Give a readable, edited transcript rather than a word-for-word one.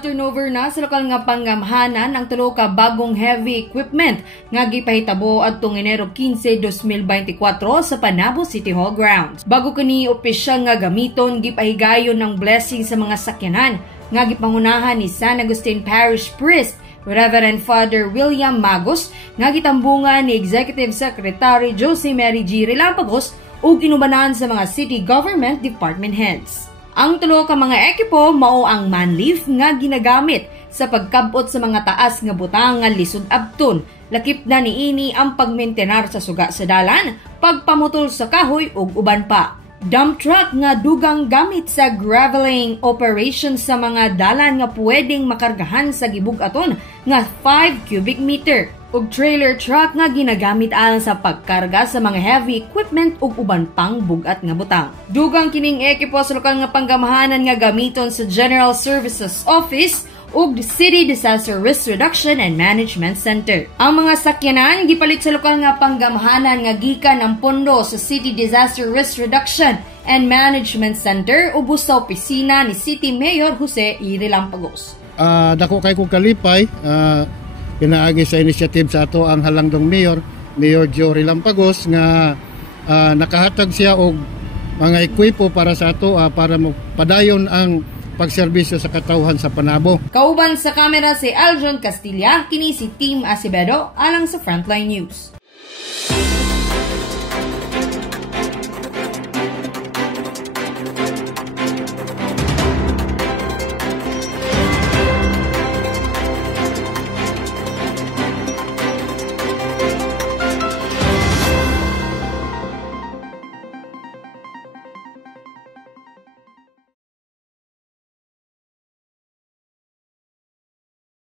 Na-turnover na sa lokal nga panggamhanan ang tulo ka bagong heavy equipment nga gipahitabo adtong Enero 15, 2024 sa Panabo City Hall grounds. Bago kani opisyal nga gamiton, gipahigayon ng blessing sa mga sakyanan nga gipangunahan ni San Agustin Parish Priest Reverend Father William Magos nga gitambungan ni Executive Secretary Josie Mary G. Relampagos ug inubanan sa mga city government department heads. Ang tulo ka mga ekipo mao ang manleaf nga ginagamit sa pagkabot sa mga taas nga butang nga lisod abton. Lakip na niini ang pagmentenar sa suga sa dalan, pagpamutol sa kahoy ug uban pa. Dump truck nga dugang gamit sa graveling operation sa mga dalan nga pwedeng makargahan sa gibug-aton nga 5 cubic meter. Ug trailer truck nga ginagamit alang sa pagkarga sa mga heavy equipment ug uban pang bugat nga butang. Dugang kining ekipo sa lokal nga panggamahanan nga gamiton sa General Services Office ug City Disaster Risk Reduction and Management Center. Ang mga sakyanan gipalit sa lokal nga panggamahanan nga gikan ang pondo sa City Disaster Risk Reduction and Management Center ubos sa opisina ni City Mayor Jose E. Relampagos. Dako kay kong kalipay, pinaagi sa initiative sa ato ang halangdong Mayor Joe Relampagos nga nakahatag siya og mga ekwipo para sa ato para padayon ang pagserbisyo sa katawhan sa Panabo. Kauban sa kamera si Aljon Castilla, kini si Team Acevedo alang sa Frontline News.